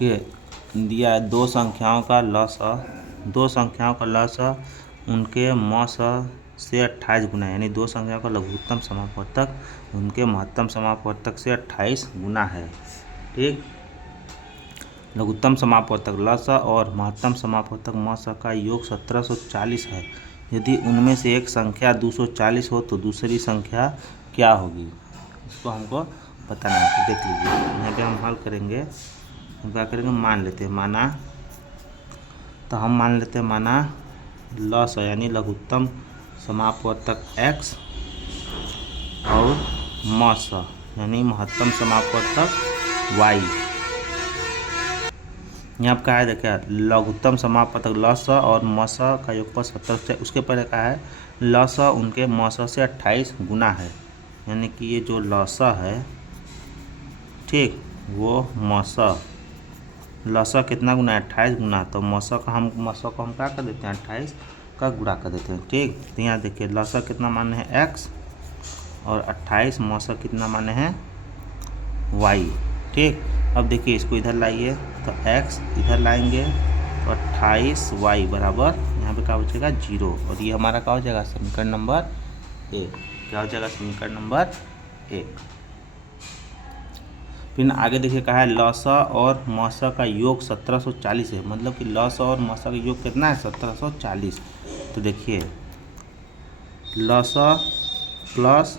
ये दिया है दो संख्याओं का लसाअ, दो संख्याओं का लसाअ उनके मसाअ से 28 गुना, यानी दो संख्याओं का लघुत्तम समापवर्तक उनके महत्तम समापवर्तक से 28 गुना है। ठीक, लघुत्तम समापवर्तक लसाअ और महत्तम समापवर्तक मसाअ का योग 1740 है। यदि उनमें से एक संख्या 240 हो तो दूसरी संख्या क्या होगी, इसको हमको बताना है। तो देख लीजिए यहाँ पे हम हल करेंगे, हम क्या करेंगे, मान लेते हैं, माना, तो हम मान लेते हैं माना लसाअ यानी लघुत्तम समापवर्तक x और मसाअ यानी महत्तम समापवर्तक y। यहाँ पर कहा है देखिए लघुत्तम समापवर्तक लसाअ और मसाअ का योगफल 17, उसके पहले कहा है लसाअ उनके मसाअ से 28 गुना है, यानी कि ये जो लसाअ है, ठीक, वो मसाअ, लसाअ कितना गुना है, 28 गुना, तो मसाअ को हम क्या कर देते हैं, 28 का गुणा कर देते हैं। ठीक, तो यहाँ देखिए लसाअ कितना माने हैं x और 28 मसाअ कितना माने हैं y। ठीक, अब देखिए इसको इधर लाइए, तो x इधर लाएंगे तो 28y बराबर यहाँ पे क्या हो जाएगा 0, और ये हमारा क्या हो जाएगा समीकरण नंबर 1। क्या हो जाएगा समीकरण नंबर 1। फिर आगे देखिए कहा है लसाअ और मसाअ का योग 1740 है, मतलब कि लसाअ और मसाअ का योग कितना है 1740। तो देखिए लसाअ प्लस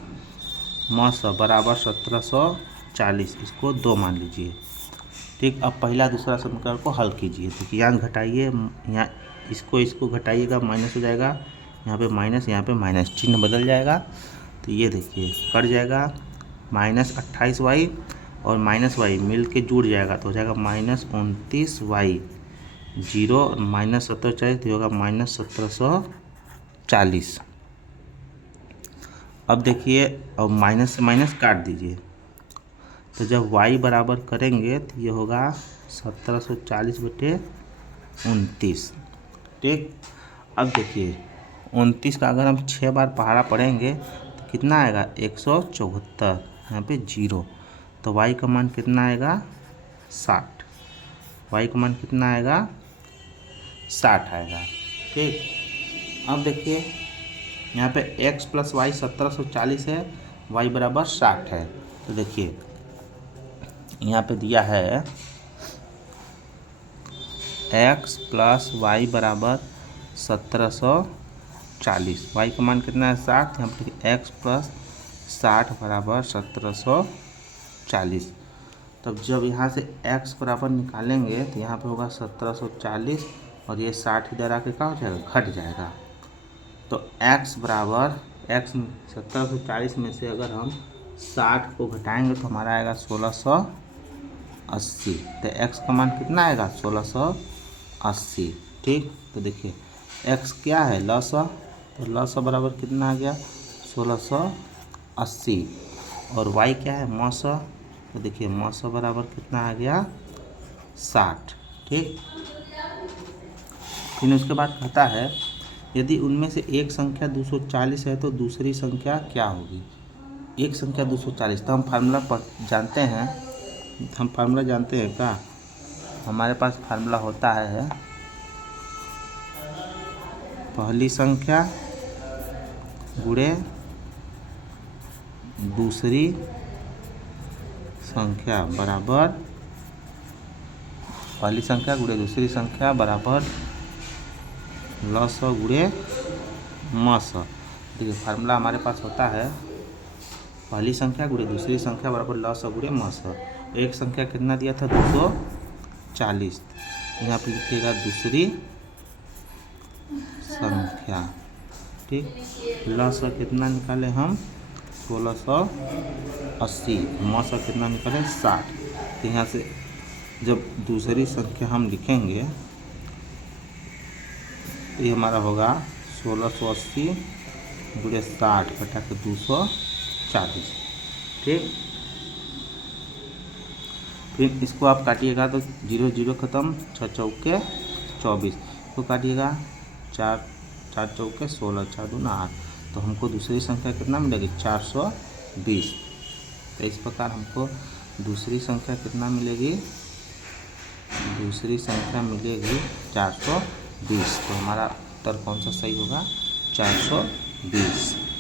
मसाअ बराबर 1740, इसको 2 मान लीजिए। ठीक, अब पहला दूसरा समीकरण को हल कीजिए। देखिए यहाँ घटाइए, यहाँ इसको घटाइएगा, माइनस हो जाएगा, यहाँ पे माइनस, यहाँ पे माइनस, चिन्ह बदल जाएगा। तो ये देखिए कट जाएगा, -28y और -y मिल के जुड़ जाएगा तो हो जाएगा -29y, 0 और -1740 तो होगा -1740। अब देखिए अब माइनस से माइनस काट दीजिए, तो जब y बराबर करेंगे तो ये होगा 1740/29। ठीक, अब देखिए 29 का अगर हम 6 बार पहाड़ा पढ़ेंगे तो कितना आएगा 174, यहाँ पे 0, तो y का मान कितना आएगा 60, y का मान कितना आएगा 60 आएगा। ठीक, अब देखिए यहाँ पे x + y 1740 है, y बराबर 60 है। तो देखिए यहाँ पे दिया है x + y बराबर 1740, y का मान कितना है 60, यहाँ पे x + 60 बराबर 1740। तब जब यहाँ से x बराबर निकालेंगे तो यहाँ पे होगा 1740 और ये 60 इधर आके क्या हो जाएगा, घट जाएगा। तो x बराबर 1740 में से अगर हम 60 को घटाएंगे तो हमारा आएगा 1680। तो x का मान कितना आएगा 1680। ठीक, तो देखिए x क्या है लसाअ, तो लसाअ बराबर कितना आ गया 1680, और y क्या है मसाअ, तो देखिए मसाअ बराबर कितना आ गया 60। ठीक, फिर उसके बाद कहता है यदि उनमें से एक संख्या 240 है तो दूसरी संख्या क्या होगी। एक संख्या 240, तो हम फार्मूला जानते हैं, हम फार्मूला जानते हैं क्या, हमारे पास फार्मूला होता है पहली संख्या गुणे दूसरी संख्या बराबर, पहली संख्या गुणे दूसरी संख्या बराबर लसाअ गुणे मसाअ। देखिए फार्मूला हमारे पास होता है पहली संख्या गुणे दूसरी संख्या बराबर लसाअ गुणे मसाअ। एक संख्या कितना दिया था 240, यहाँ पे लिखिएगा दूसरी संख्या। ठीक, लसाअ कितना निकाले हम 1680, मसाअ कितना निकाले 60। तो यहाँ से जब दूसरी संख्या हम लिखेंगे तो ये हमारा होगा 1680 गुणे 60 घटा के 240। ठीक, फिर इसको आप काटिएगा तो 0 0 खत्म, 6 चौके 24, इसको काटिएगा 4 4 चौके 16, 4 दूना 8, तो हमको दूसरी संख्या कितना मिलेगी 420। तो इस प्रकार हमको दूसरी संख्या कितना मिलेगी दूसरी संख्या मिलेगी 420। तो हमारा उत्तर कौन सा सही होगा? 420।